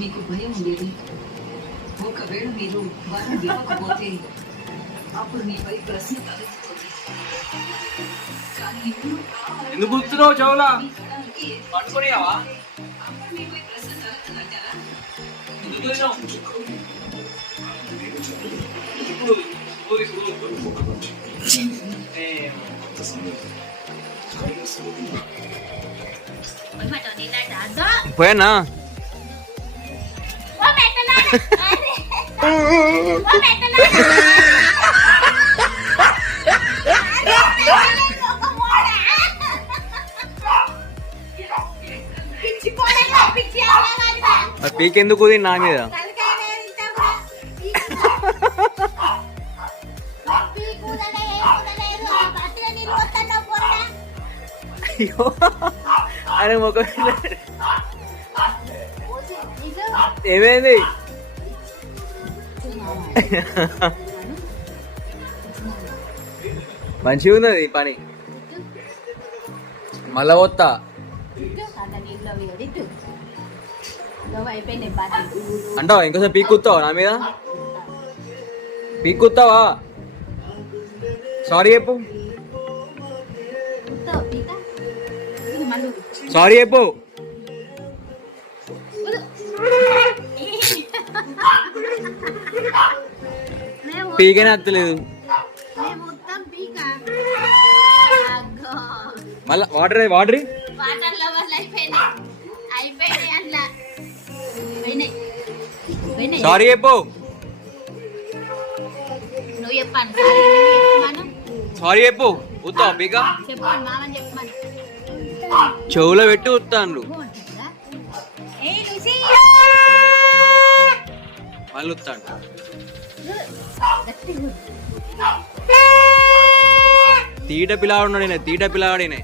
మీకు భయం ఉండేది. ఒకవేళ మీరు వరం ఇవ్వకపోతే అప్పుడు మీపై ప్రశ్న తలెత్తుతుంది. కానీ ఇప్పుడు ఎందుకు కూర్చున్నావు చెవులా పట్టుకునేవా? అప్పుడు మీపై ప్రశ్న తలెత్తదంటారా? పోయానా పీకెందుకు నా మీద అయ్యో అరే మొక్క ఏమైంది? మంచిగా ఉన్నది పని. మళ్ళా పోతా అంటావా? ఇంకోసారి పీక్కుతావా నా మీద? పీక్కుతావా? సారీ చెప్పు, సారీ చెప్పు. పీకనే అత్తలేదు. మళ్ళా వాటర్ వాటర్ సారీ చెప్పు, సారీ చెప్పు. ఉత్తా పీక చెవులో పెట్టి ఉత్తాను మళ్ళీ ఉత్తాను. తీట పిల్లాడు, తీట పిల్లాడినే